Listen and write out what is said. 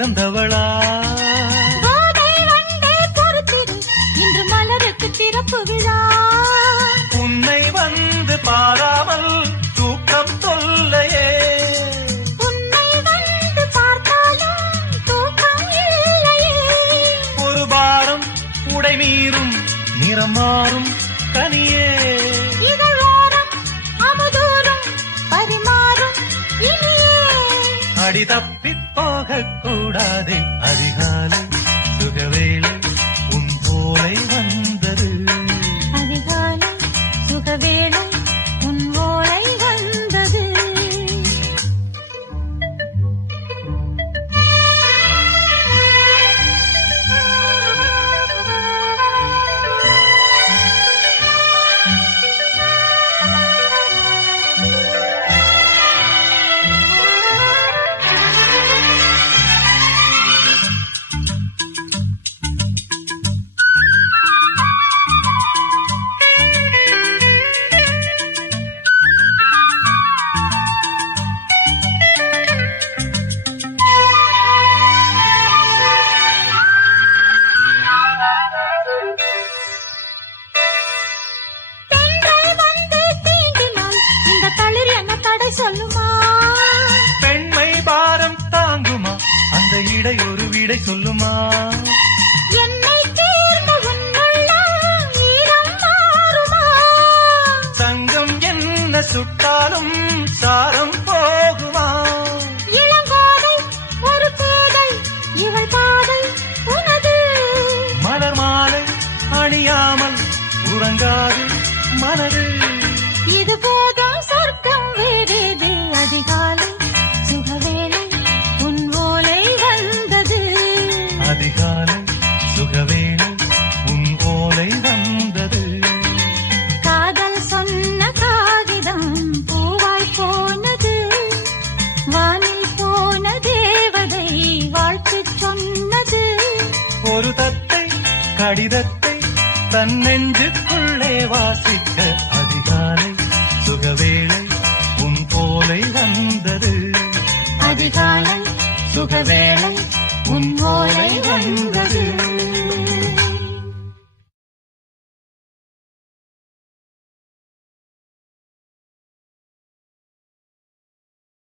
பிறந்தவளா இன்று மலருக்கு திறப்பு விழா உன்னை வந்து பாராமல் தூக்கம் தொல்லையே உன்னை வந்து பார்த்தாலும் தூக்கம் இல்லையே ஒரு பாரம் உடை மீறும் நிறம் மாறும் கனியே இதழோரம் அமுதூரும் பரிமாறும் இனியே அடி தப்பி போகக் கூடாதே அதிகாலை சுகவேளை உன் போலை வந்தது அதிகாலை சுகவேளை உன் ஓலை வந்தது சொல்லுமா பெண்மை பாரம் தாங்குமா அந்த இடை ஒரு விடை சொல்லுமா என்னை தேர்ந்த உன்னுள்ளம் ஈரம் மாறுமா சங்கம் என்ன சுட்டாலும் சாரம் போகுமா இளங்கோதை ஒரு பேதை இவள் பாதை உனது மலர் மாலை அணியாமல் உறங்காது மனது இது போதும் சொர்க்கம் வேறேது அதிகாலை சுகவேளை உன் ஓலை வந்தது அதிகாலை சுகவேளை உன் ஓலை வந்தது காதல் சொன்ன காகிதம் பூவாய் போனது வானில் போன தேவதை வாழ்த்து சொன்னது ஒரு தத்தை கடிதத்தை தன் நெஞ்சுக்குள்ளே வாசிக்க அதிகாலை சுகவேளை உன் போலை வந்தது அதிகாலை சுகவேளை